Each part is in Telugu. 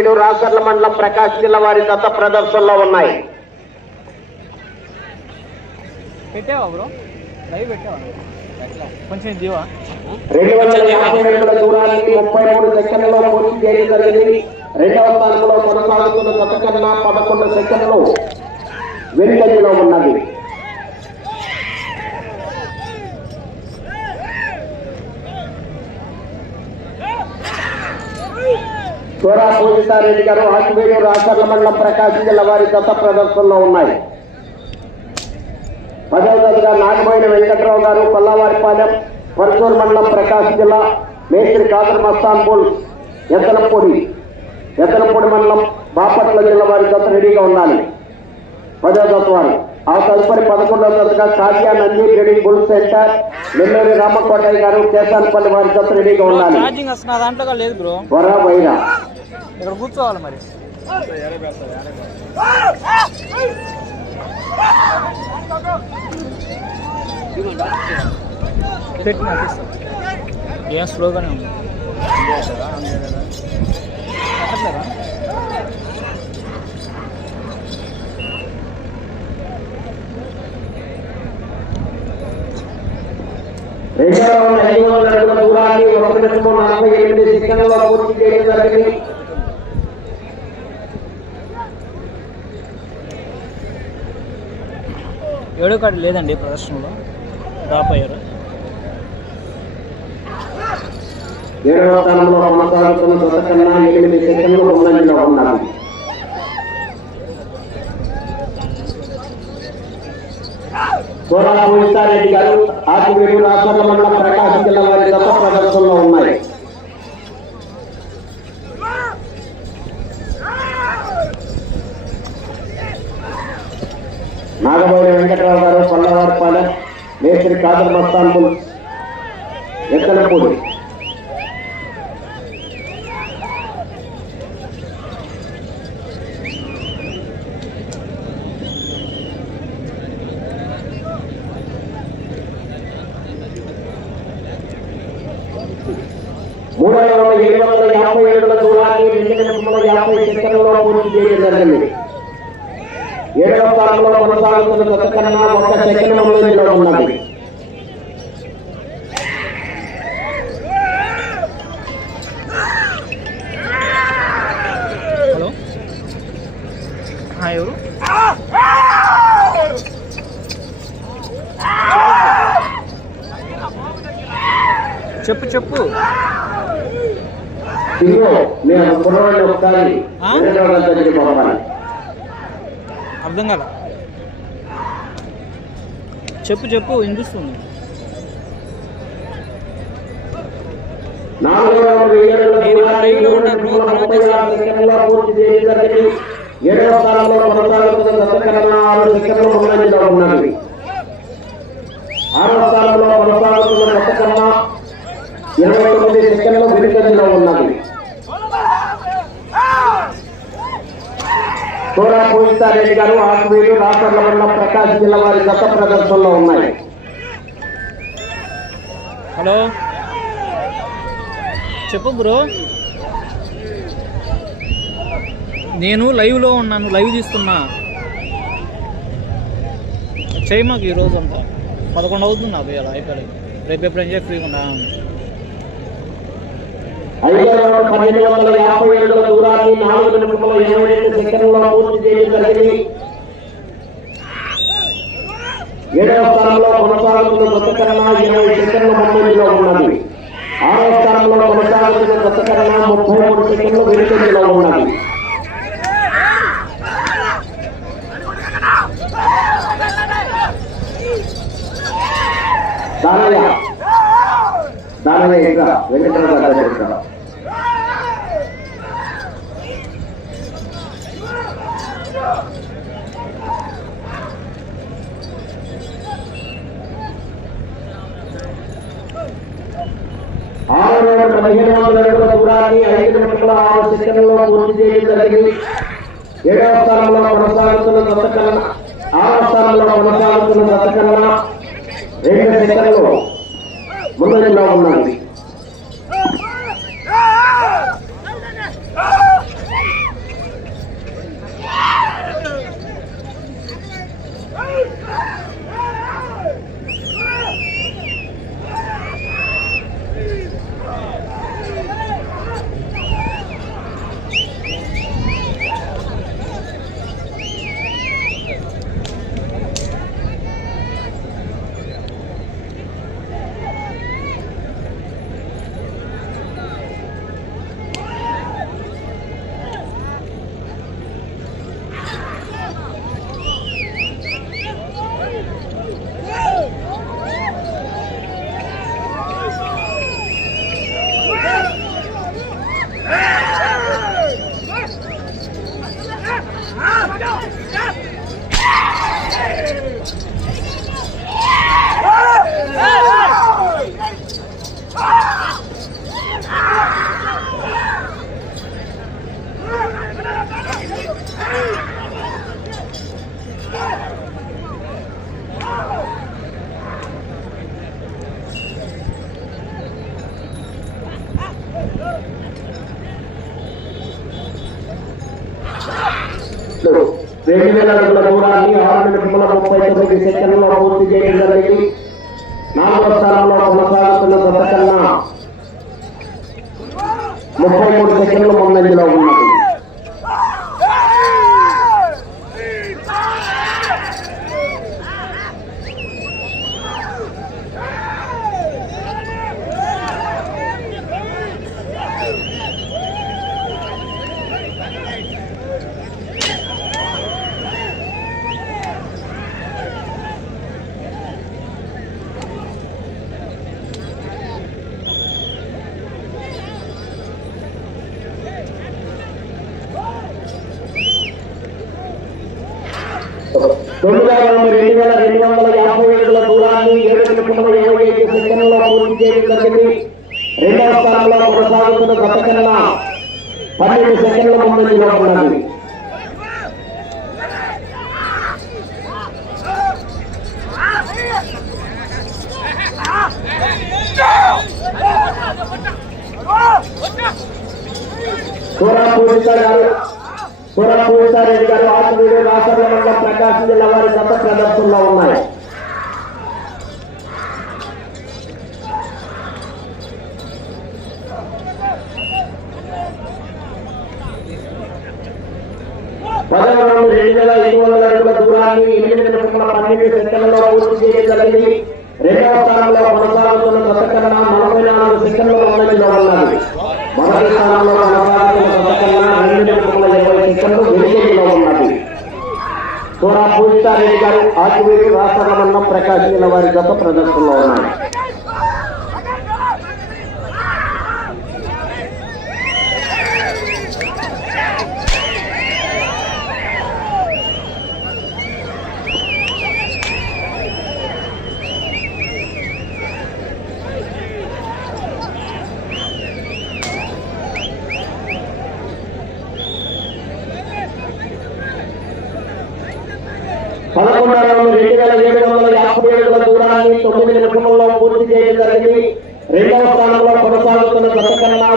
ఆకువీడు రాసర్ల మండలం ప్రకాశం జిల్లా వారి దత్త ప్రదర్శనలో ఉన్నాయి. రెండు వందల యాభై దూరానికి ముప్పై మూడు సెకండ్లలో పూర్తి చేయడం జరిగింది. రెండవ స్థానంలో కొనసాగుతున్న గత కన్నా పదకొండు సెకండ్లు వెనుకంజలో ఉన్నది. సోరా పూజితారెడ్డి గారు ఆకువేడు రాచర్ల మండలం ప్రకాశం జిల్లా వారి గత ప్రదర్శనలో ఉన్నాయి. పదవ తదిగా నాగబోయిన వెంకట్రావు గారు కొల్లవారిపాలెం పరుచూరు మండలం ప్రకాశం జిల్లా మేస్త్రి కాదర్ మస్తాన్పూల్ ఎత్తనపూడి ఎత్తనపూడి మండలం బాపట్ల జిల్లా వారి జత రెడీగా ఉండాలి. పదవ జత వారు. ఆ తదుపరి పదకొండవ జతగా Kavya Nandi trading bull centre Nelluri Ramakotaiah garu Kesanapalli వారి జత రెడీగా ఉండాలి. దాంట్లో లేదు బ్రో. వర వైరా. ఇక్కడ కూర్చోవాలి మరి. ఏం స్లోగానే ఉంది. రౌండ్ ఐదు వందల అడుగుల దూరాన్ని ఒక నిమిషము నలభై ఎనిమిది సెకండ్లలో పూర్తి చేయడం జరిగింది. ఏడో కాడ లేదండి ప్రదర్శనలో. డ్రాప్ అయ్యారు ఏడవ స్థానంలో కొనసాగుతున్న జత కన్నా ఎనిమిది సెకండ్లు ముందంజలో ఉన్నారు కోరా పూజితారెడ్డి గారు ఆకువేడు రాష్ట్ర మండలం ప్రకాశం జిల్లా వారి గత ప్రదర్శనలో ఉన్నాయి. నాగబోయి వెంకటరావు గారు పల్లవారిపాలెం మేస్త్రి కాదర్ మస్తాన్పుల్ ఎక్కలపూడి మూడు వందల ఏడు వందల యాభై ఏడుల దూరాన్ని రెండు నిమిషముల యాభై సెకండ్లలో పూర్తి చేయడం జరిగింది. ఏడవ స్థానంలో కొనసాగుతున్న సెకండ్ ముందంజలో ఉన్నది. హలో? ఆ, ఎవరు? చెప్పు చెప్పు. ఇదిగో మేము కుర్రవాడిని ఒకసారి. అర్థం కాల. చెప్పు చెప్పు వినిపిస్తుంది. ఏడవ స్థానంలో కొనసాగుతున్న ఆరు సెకండ్లు ముందంజలో ఉన్నది ఆరవ స్థానంలో కొనసాగుతున్న గత ఇరవై తొమ్మిది సెకండ్లు వెనుకంజలో ఉన్నది. కోరా పూజితారెడ్డి గారు ఆకువీడు రాష్ట్రంలో ఉన్న ప్రకాశం జిల్లా వారి గత ప్రదర్శనలో ఉన్నాయి. హలో. చెప్పు బ్రో. నేను లైవ్లో ఉన్నాను లైవ్ తీస్తున్నా. చేయి మాకు ఈరోజు అంతా పదకొండు అవుతుంది నాకు ఇలా అయిపోయి రేపు ఎప్పుడైనా ఫ్రీగా ఉన్నా. ఐదో పన్నెండు వందల యాభై ఏడుల దూరాన్ని నాలుగు నిమిషంలో ఇరవై రెండు సెకండ్లలో పూర్తి చేయడం జరిగింది ఏడవ స్థానంలో కొనసాగుతున్న గత కన్నా ఇరవై సెకండ్ల ముందంజలో ఉన్నది ఆరవ స్థానంలో కొనసాగుతున్న గత కన్నా ముప్పై మూడు సెకండ్లు వెనుకంజలో ఉన్నది దానయ్య. దానయ్య ఇక్కడ వెంకటరావు గారు దగ్గర పదిహేను దూరాన్ని ఐదు నిమిషముల ఆరు సెకండ్లలో పూర్తి చేయడం జరిగింది ఏడవ స్థానంలో కొనసాగుతున్న గత ఆరవ స్థానంలో కొనసాగుతున్న గత రెండు సెకండ్లు ఉన్నది ముప్పై పూర్తి చేయడం జరిగింది. నాలుగో స్థానంలో కొనసాగుతున్న గత కన్నా ముప్పై మూడు సెకండ్లు ముందంజలో ఉన్నది. తొమ్మిదవ రౌండ్ రెండు వేల రెండు వందల యాభై అడుగుల దూరాన్ని ఏడు నిమిషముల ఇరవై ఐదు సెకండ్లలో పూర్తి చేయడం జరిగింది. రెండవ స్థానంలో కొనసాగుతున్న గత కన్నా పన్నెండు సెకండ్ల పూజిత గారు సూరా పూసారెడ్డి గారు ఆత్మీయుడు రాష్ట్ర మండలం ప్రకాశం జిల్లా వారి గత ప్రదర్శనలో ఉన్నాయి. పదవ రెండు వేల ఐదు వందల అడుగుల దూరాన్ని ఎనిమిది నిమిషముల పన్నెండు సెకండ్లలో పూర్తి చేయడం జరిగింది. రెండవ స్థానంలో కొనసాగుతున్న గత నలభై నాలుగు సెకండ్ ముందంజలో ఉన్నది మొదటి స్థానంలో కొనసాగుతున్న గత కన్నా రెండు నిమిషముల ఇరవై సెకండ్లు వెనుకంజలో ఉన్నది సూరా పూజితారెడ్డి గారు ఆకివీడు రాష్ట్ర మండలం ప్రకాశం జిల్లా వారి గత ప్రదర్శనలో ఉన్నాయి పదకొండవ రౌండ్ రెండు వేల ఏడు వందల యాభై ఏడుల దూరాన్ని తొమ్మిది నిమిషంలో పూర్తి చేయడం జరిగింది. రెండవ స్థానంలో కొనసాగుతున్న గత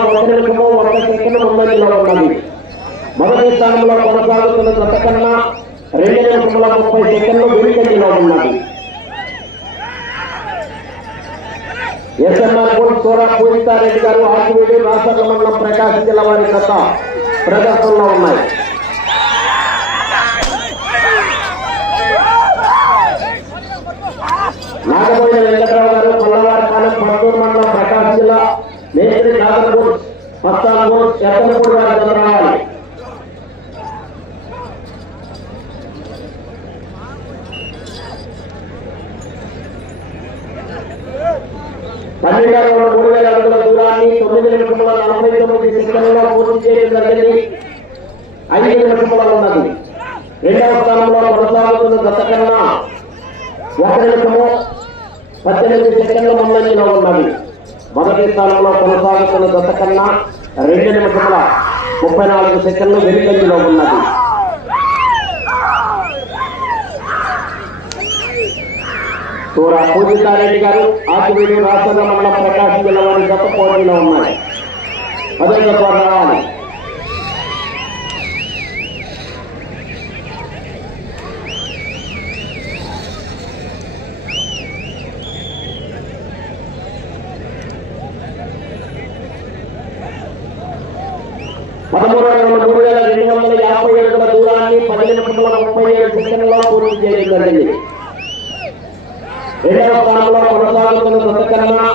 ఒక నిమిషము ఒక సెకండ్ ముందంజలో ఉన్నది. మొదటి స్థానంలో కొనసాగుతున్న గత రెండు నిమిషముల ముప్పై సెకండ్లు వెనుకంజలో ఉన్నది. ఎస్ఎంఆర్ గుడ్ సోరా పూజితారెడ్డి గారు ఆకివీడు రాష్ట్ర మండలం ప్రకాశం జిల్లా వారి కథ ప్రదర్శనలో ఉన్నాయి. నాగబోయిన వెంకట్రావు గారు కొల్లవారిపాలెం పట్టూరు మండలం ప్రకాశం జిల్లా నేత్రి నాగపూర్ మస్తాన్పూర్ ఎత్తనపూర్ వారి రావాలి. పన్నెండు వందల మూడు వేల అడుగుల దూరాన్ని తొమ్మిది నిమిషముల నలభై తొమ్మిది సెకండ్లలో పూర్తి చేయడం జరిగింది. ఐదు నిమిషముల ఉన్నది. రెండవ స్థానంలో కొనసాగుతున్న గత కన్నా ఒక నిమిషము పద్దెనిమిది సెకండ్ల ముందంజలో ఉన్నది. మొదటి స్థానంలో కొనసాగుతున్న దశ కన్నా రెండు నిమిషముల ముప్పై నాలుగు సెకండ్లు వెనుకంజలో ఉన్నది. సూర పూజితారెడ్డి గారు ఆకివీడు రాష్ట్ర మండలం ప్రకాశం జిల్లా వారి గత పోటీలో ఉన్నాయి. పదవి రావాలి పదమూడు వందల మూడు వేల రెండు వందల యాభై దూరాన్ని పది నిమిషముల ముప్పై ఏడు సెకండ్లలో పూర్తి చేయడం జరిగింది. రెండవ స్థానంలో కొనసాగుతున్న గత కన్నా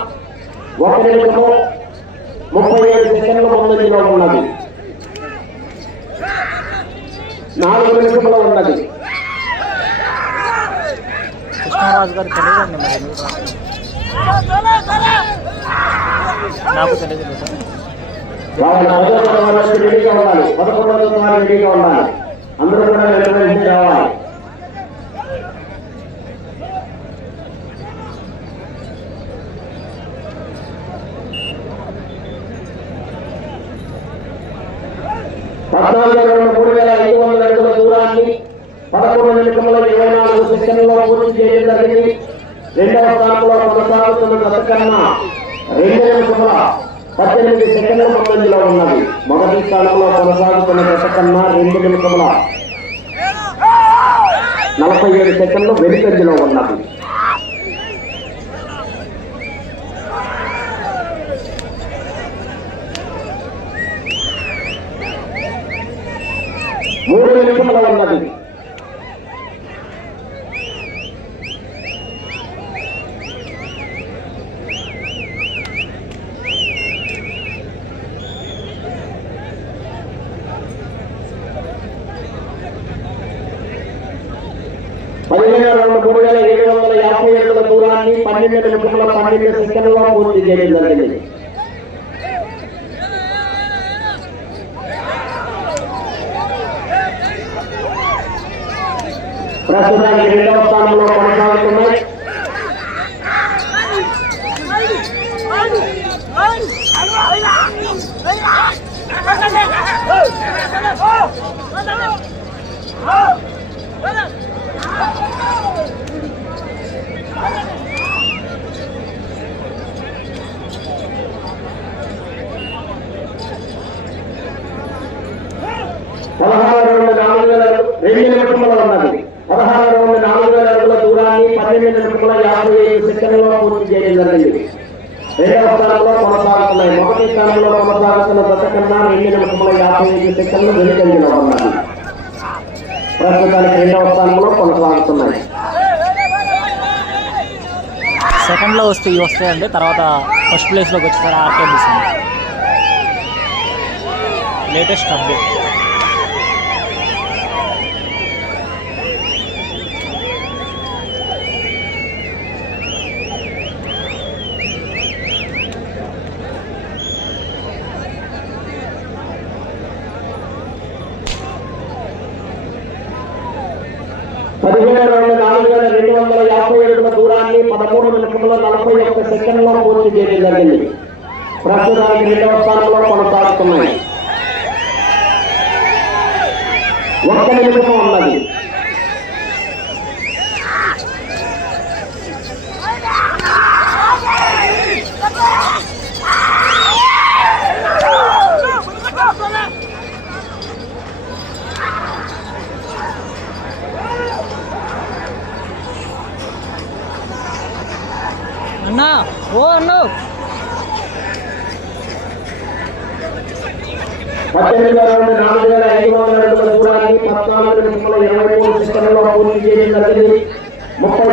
ఒక నిమిషము ముప్పై ఏడు సెకండ్ల ముందంజలో ఉన్నది. నాలుగు నిమిషముల ఉన్నది. కృష్ణరాజు గారు తెలియదండి మరి? నాకు తెలియదు. సార్ వాళ్ళ పదకొండు వాళ్ళకి రెడీగా ఉండాలి. పదకొండు వందల రెడీగా ఉండాలి. అందరూ కూడా వెంటనే రావాలి. పద్నాలుగు రెండు మూడు వేల ఐదు వందల అడుగుల పదకొండు నిమిషంలో ఇరవై నాలుగు సెకండ్లో పూర్తి చేయడం జరిగింది. రెండవ స్థానంలో కొనసాగుతున్న గత కన్నా రెండు నిమిషముల పద్దెనిమిది సెకండ్ల ముందంజలో ఉన్నది. మొదటి స్థానంలో కొనసాగుతున్న దశ కన్నా రెండు నిమిషముల నలభై ఏడు సెకండ్లు వెనుకంజలో ఉన్నది. మూడు నిమిషముల ఉన్నది పదిహేను రెండు మూడు వేల ఏడు వందల యాభై ఏడుల దూరాన్ని పన్నెండు నిమిషముల పన్నెండు సెకండ్లో పూర్తి చేయడం జరిగింది ప్రస్తుతానికి రెండవ స్థానంలో కొనసాగుతున్నాయి పదహారు వందల నాలుగు వేల రెండు నిమిషముల ఉన్నది. పదహారు వందల నాలుగు వేల అడుగుల దూరాన్ని పన్నెండు నిమిషముల యాభై ఐదు సెకండ్లో పూర్తి చేయడం జరిగింది. రెండవ స్థానంలో కొనసాగుతున్నాయి. మొదటి స్థానంలో కొనసాగుతున్న దశ కన్నా రెండు నిమిషముల యాభై ఐదు సెకండ్లు వెనుకంజలో ఉన్నాయి ప్రస్తుతానికి రెండవ స్థానంలో కొనసాగుతున్నాయి. సెకండ్లో వస్తే ఇవి వస్తాయండి. తర్వాత ఫస్ట్ ప్లేస్లోకి వచ్చేసారి ఆర్కే లేటెస్ట్ అప్డేట్. పదిహేను రెండు నాలుగు వేల రెండు వందల యాభై ఏడుల దూరాన్ని పదమూడు నిమిషంలో నలభై ఒక్క సెకండ్లో పూర్తి చేయడం జరిగింది ప్రస్తుతానికి రెండవ స్థానంలో కొనసాగుతున్నాయి. ఒక్క నిమిషం ఉన్నది. అన్నా ఓ అన్ను. పద్దెనిమిది వేల నాలుగు వేల ఐదు వందల అడుగుల దూరాన్ని పద్నాలుగు ఇరవై మూడు పూర్తి చేయడం జరిగింది ముప్పై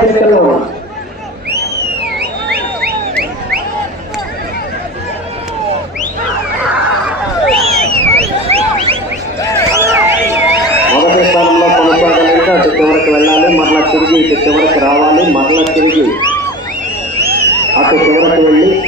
que se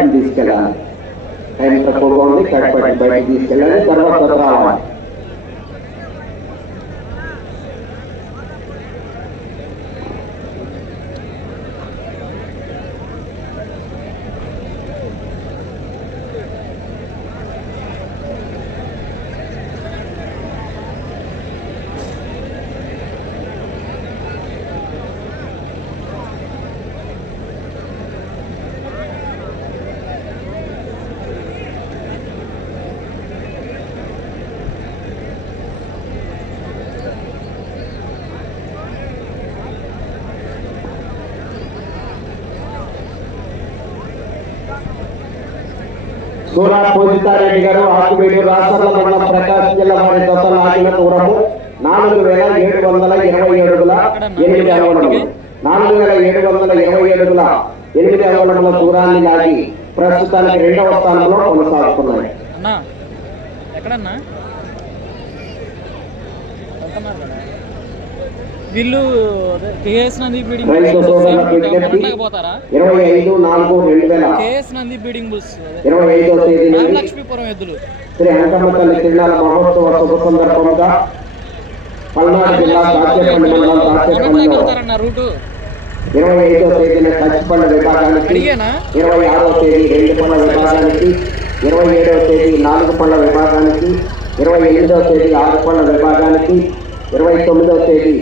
కాడిపాటిని తీసుకెళ్ళాలి. టైం తక్కువగా ఉంది కాడిపాటి బయటకు తీసుకెళ్ళాలి తర్వాత రావాలి సూరా పూజితారెడ్డి గారు ఆకుబేడి రాష్ట్రంలో ఉన్న ప్రకాశం జిల్లా వారి దశ లాగిన దూరము నాలుగు వేల ఏడు వందల ఇరవై ఏడుగుల ఎనిమిది అంగుళములు నాలుగు వేల ఏడు వందల ఇరవై ఏడుగుల ఎనిమిది అంగుళముల దూరాన్ని లాగి ప్రస్తుతానికి రెండవ స్థానంలో కొనసాగుతున్నాయి. ఎక్కడన్నా? వీళ్ళు కేఎస్ నంది బీడింగ్ పోతారా? KS Nandi breeding bulls Ramalakshmipuram ఎద్దులు. శ్రీ అంకమ్మ తల్లి తిరునాళ్ళ మహోత్సవ శుభ సందర్భంగా పల్నాడు జిల్లా దాచేపల్లి మండలం దాచేపల్లిలో రూటు. ఇరవై ఐదో తేదీన కచ్చిపండ్ల విభాగానికి ఇరవై ఆరో తేదీ రెండు పళ్ళ విభాగానికి ఇరవై ఏడవ తేదీ నాలుగు పళ్ళ విభాగానికి ఇరవై ఎనిమిదవ తేదీ ఆరు పళ్ళ విభాగానికి ఇరవై తొమ్మిదవ తేదీ.